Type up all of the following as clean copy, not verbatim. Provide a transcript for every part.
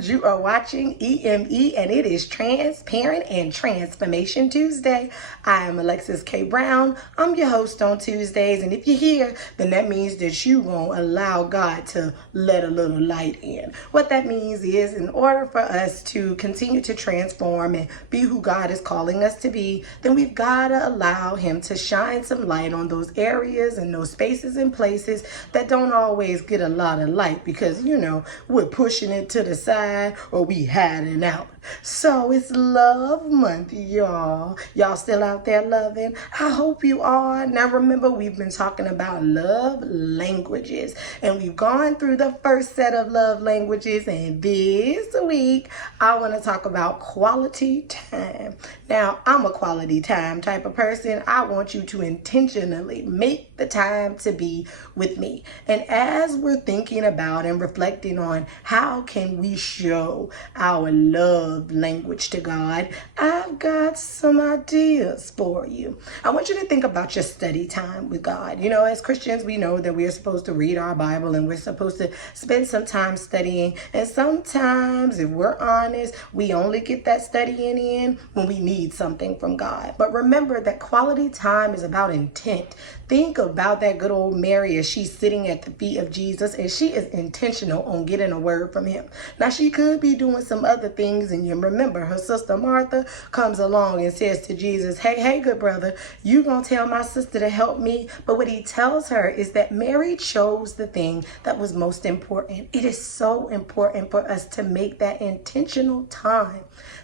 You are watching EME, and it is Transparent and Transformation Tuesday. I am Alexis K. Brown. I'm your host on Tuesdays, and if you're here, then that means that you won't allow God to let a little light in. What that means is, in order for us to continue to transform and be who God is calling us to be, then we've got to allow Him to shine some light on those areas and those spaces and places that don't always get a lot of light because, we're pushing it to the side or we hiding out. So it's love month, y'all. Y'all still out there loving? I hope you are. Now remember, we've been talking about love languages, and we've gone through the first set of love languages, and this week I want to talk about quality time. Now, I'm a quality time type of person. I want you to intentionally make the time to be with me. And as we're thinking about and reflecting on how can we show our love language to God, I've got some ideas for you. I want you to think about your study time with God. As Christians, we know that we are supposed to read our Bible and we're supposed to spend some time studying. And sometimes, if we're honest, we only get that studying in when we need something from God. But remember that quality time is about intent. Think about that good old Mary as she's sitting at the feet of Jesus, and she is intentional on getting a word from him. Now, she could be doing some other things, and you remember her sister Martha comes along and says to Jesus, hey, good brother, you gonna tell my sister to help me? But what he tells her is that Mary chose the thing that was most important. It is so important for us to make that intentional time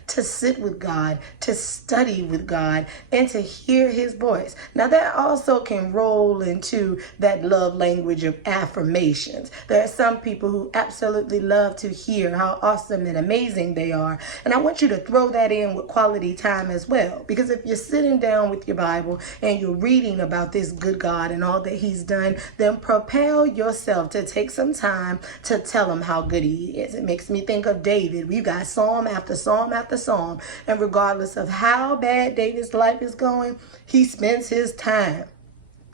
to sit with God, to study with God, and to hear his voice. Now, that also can roll into that love language of affirmations. There are some people who absolutely love to hear how awesome and amazing they are. And I want you to throw that in with quality time as well. Because if you're sitting down with your Bible and you're reading about this good God and all that he's done, then propel yourself to take some time to tell him how good he is. It makes me think of David. We've got psalm after psalm after psalm, and regardless of how bad David's life is going, he spends his time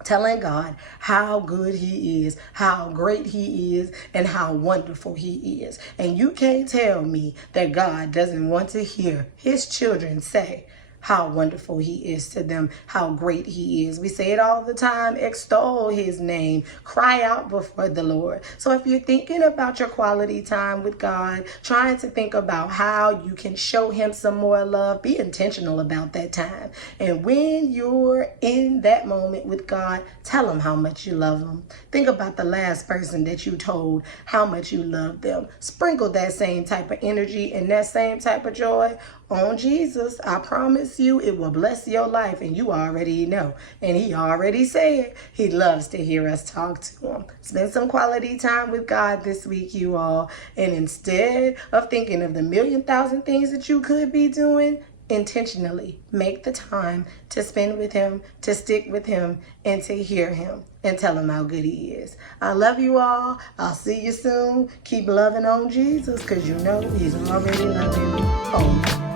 telling God how good he is, how great he is, and how wonderful he is. And you can't tell me that God doesn't want to hear his children say how wonderful he is to them, how great he is. We say it all the time: extol his name, cry out before the Lord. So if you're thinking about your quality time with God, trying to think about how you can show him some more love, be intentional about that time. And when you're in that moment with God, tell him how much you love him. Think about the last person that you told how much you love them. Sprinkle that same type of energy and that same type of joy on Jesus. I promise you it will bless your life, and you already know. And he already said he loves to hear us talk to him. Spend some quality time with God this week, you all. And instead of thinking of the million thousand things that you could be doing, intentionally make the time to spend with him, to stick with him, and to hear him and tell him how good he is. I love you all. I'll see you soon. Keep loving on Jesus, because you know he's already loving on you.